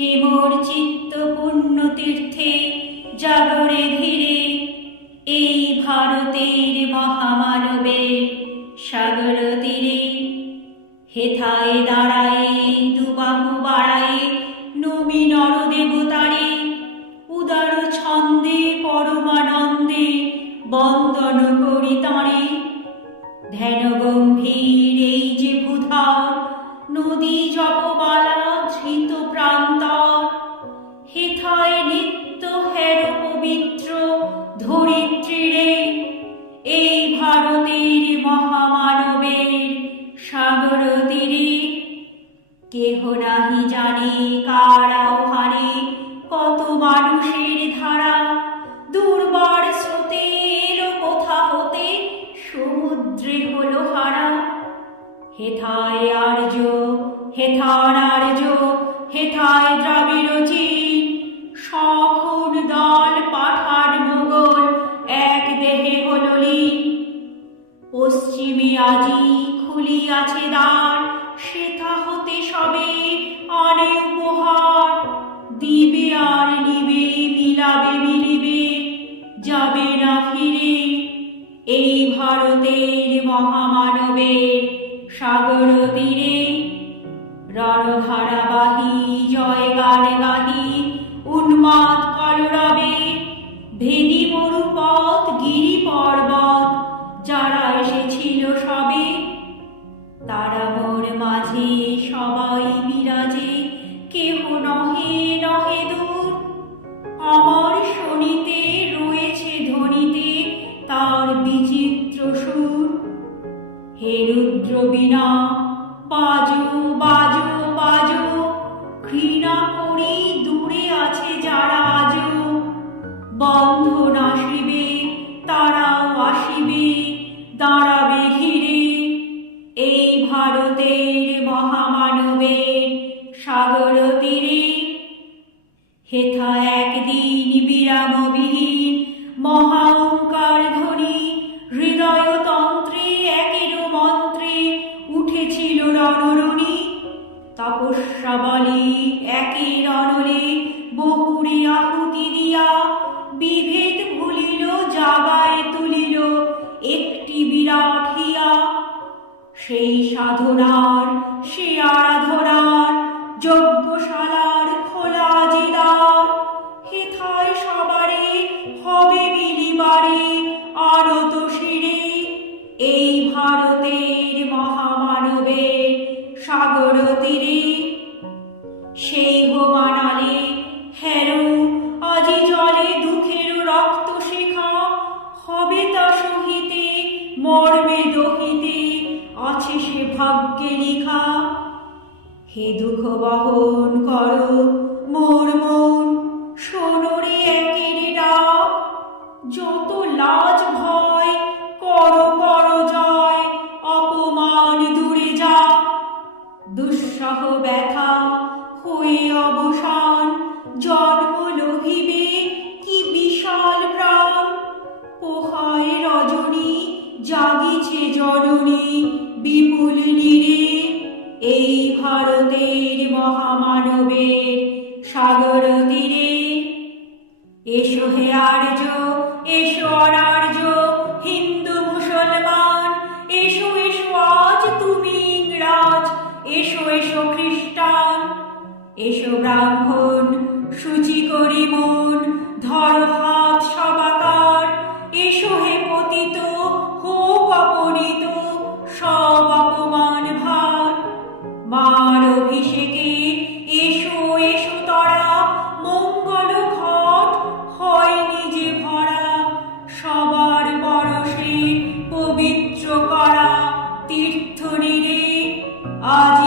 হে চিত্ত পুণ্য তীর্থে, জাগরে ধীরে, এই ভারতের মহামানবের সাগর তীরে। হেথায় দাঁড়ায়, দুবাহু বাড়ায়, নবী নরদেবতারে, উদার ছন্দে, পরমানন্দে বন্দন করি তাঁরে। ধ্যান গম্ভীর হেথায় আর্য, হেথার আর্য, হেথায় দ্রাবিড় চীন সখন দল মোগল, এক দেহে হলো পশ্চিমে আজি খুলিয়াছে দ্বার, সেথা হতে সবে আনে উপহার। দিবে সাগর তীরে রণধারাবাহী জয় গান গাহি উন্মাদ ভেদি মরুপথ, গিরি পর্বত, যারা এসেছিল সবে। তারা মোর মাঝে সবাই বিরাজে কেহ নহে নহে দূর। হে রুদ্র বিনা, বাজো বাজো বাজো, ঘৃণা করি দূরে আছে যারা আজও বন্ধন আসিবে তারাও আসিবে, দাঁড়াবে ঘিরে। এই ভারতের মহামানবের সাগর তীরে। হেথা একদিন বিরামবিহীন মহাঙ্কার বলে একের রণরে বহুরে আহুতি দিয়া। বিভেদ ভুলিল জাগায় তুলিল, একটি বিরাট হিয়া। সেই সাধনার ভাগ্যে লিখা, হে দুঃখ বহন করো মোর মন। সোনরে একের যত লাজ ভয়, কর, করো জয়, অপমান দূরে যা। দুঃসহ ব্যথা হয়ে অবসান জননী বিপুল এই ভারতের মহামানবের সাগর তীরে। এসো হে আর্য, এসো হিন্দু, মুসলমান, এসো এসো আজ তুমি ইংরাজ, এসো এসো খ্রিস্টান, এসো ব্রাহ্মণ, সূচি করি মন ধর आज